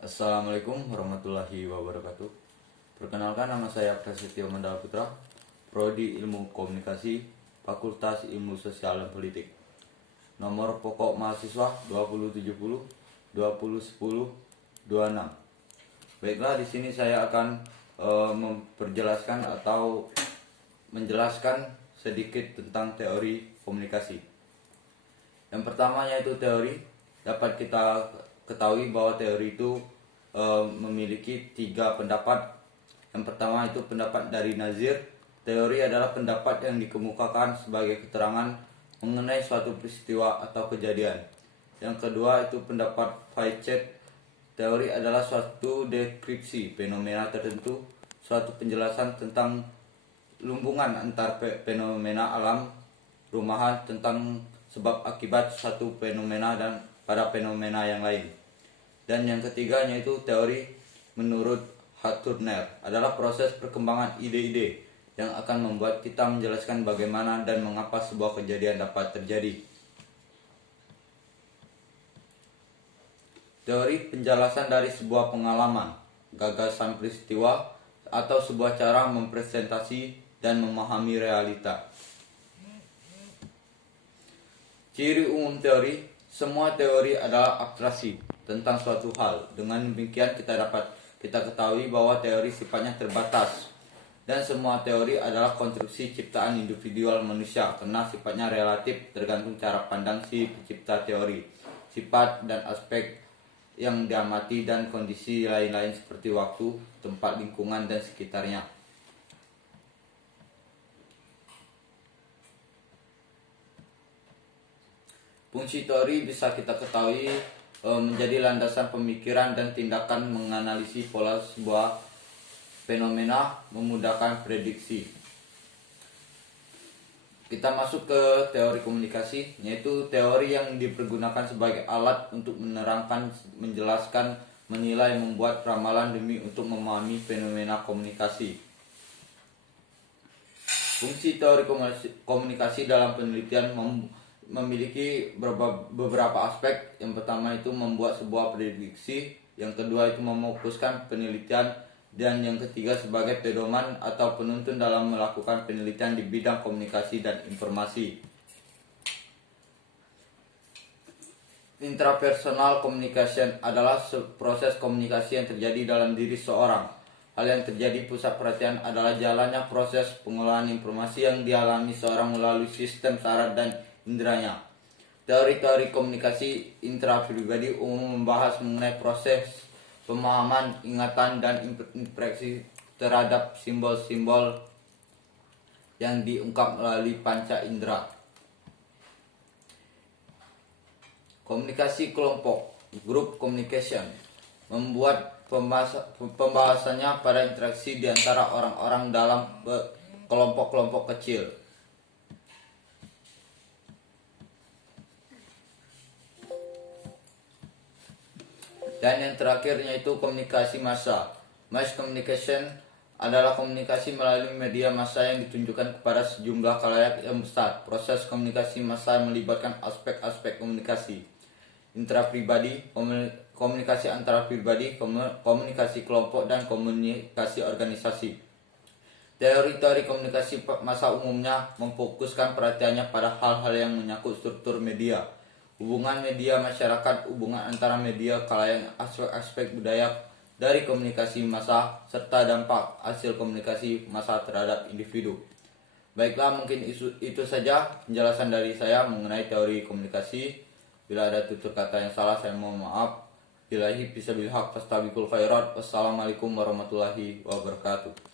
Assalamualaikum warahmatullahi wabarakatuh. Perkenalkan, nama saya Prasetyo Mandala Putra, Prodi Ilmu Komunikasi, Fakultas Ilmu Sosial dan Politik. Nomor pokok mahasiswa 2070 2010 26. Baiklah, di sini saya akan memperjelaskan atau menjelaskan sedikit tentang teori komunikasi. Yang pertama yaitu teori. Dapat kita ketahui bahwa teori itu memiliki 3 pendapat. Yang pertama itu pendapat dari Nazir. Teori adalah pendapat yang dikemukakan sebagai keterangan mengenai suatu peristiwa atau kejadian. Yang kedua itu pendapat Weizsäcker. Teori adalah suatu deskripsi fenomena tertentu, suatu penjelasan tentang hubungan antar fenomena alam rumahan, tentang sebab akibat satu fenomena dan pada fenomena yang lain. Dan yang ketiga yaitu teori menurut Turner adalah proses perkembangan ide-ide yang akan membuat kita menjelaskan bagaimana dan mengapa sebuah kejadian dapat terjadi. Teori penjelasan dari sebuah pengalaman, gagasan peristiwa, atau sebuah cara mempresentasi dan memahami realita. Ciri umum teori: semua teori adalah abstraksi tentang suatu hal. Dengan demikian kita ketahui bahwa teori sifatnya terbatas, dan semua teori adalah konstruksi ciptaan individual manusia karena sifatnya relatif, tergantung cara pandang si pencipta teori, sifat dan aspek yang diamati, dan kondisi lain-lain seperti waktu, tempat, lingkungan, dan sekitarnya. Fungsi teori bisa kita ketahui menjadi landasan pemikiran dan tindakan, menganalisis pola sebuah fenomena, memudahkan prediksi. Kita masuk ke teori komunikasi, yaitu teori yang dipergunakan sebagai alat untuk menerangkan, menjelaskan, menilai, membuat ramalan demi untuk memahami fenomena komunikasi. Fungsi teori komunikasi dalam penelitian memiliki beberapa aspek. Yang pertama itu membuat sebuah prediksi, yang kedua itu memfokuskan penelitian, dan yang ketiga sebagai pedoman atau penuntun dalam melakukan penelitian di bidang komunikasi dan informasi. Intrapersonal communication adalah proses komunikasi yang terjadi dalam diri seorang. Hal yang terjadi pusat perhatian adalah jalannya proses pengolahan informasi yang dialami seorang melalui sistem saraf dan inderanya. Teori-teori komunikasi intrapribadi umum membahas mengenai proses pemahaman, ingatan, dan impresi terhadap simbol-simbol yang diungkap melalui panca indera. Komunikasi kelompok, group communication, membuat pembahasannya pada interaksi di antara orang-orang dalam kelompok-kelompok kecil. Dan yang terakhir yaitu komunikasi massa. Mass communication adalah komunikasi melalui media massa yang ditunjukkan kepada sejumlah khalayak yang besar. Proses komunikasi massa melibatkan aspek-aspek komunikasi intrapribadi, komunikasi antara pribadi, komunikasi kelompok, dan komunikasi organisasi. Teori-teori komunikasi massa umumnya memfokuskan perhatiannya pada hal-hal yang menyangkut struktur media, hubungan media masyarakat, hubungan antara media, khalayak, aspek-aspek budaya dari komunikasi massa, serta dampak hasil komunikasi massa terhadap individu. Baiklah, mungkin itu saja penjelasan dari saya mengenai teori komunikasi. Bila ada tutur kata yang salah, saya mohon maaf. Billahi fisabilillah, fastabiqul khairat. Wassalamualaikum warahmatullahi wabarakatuh.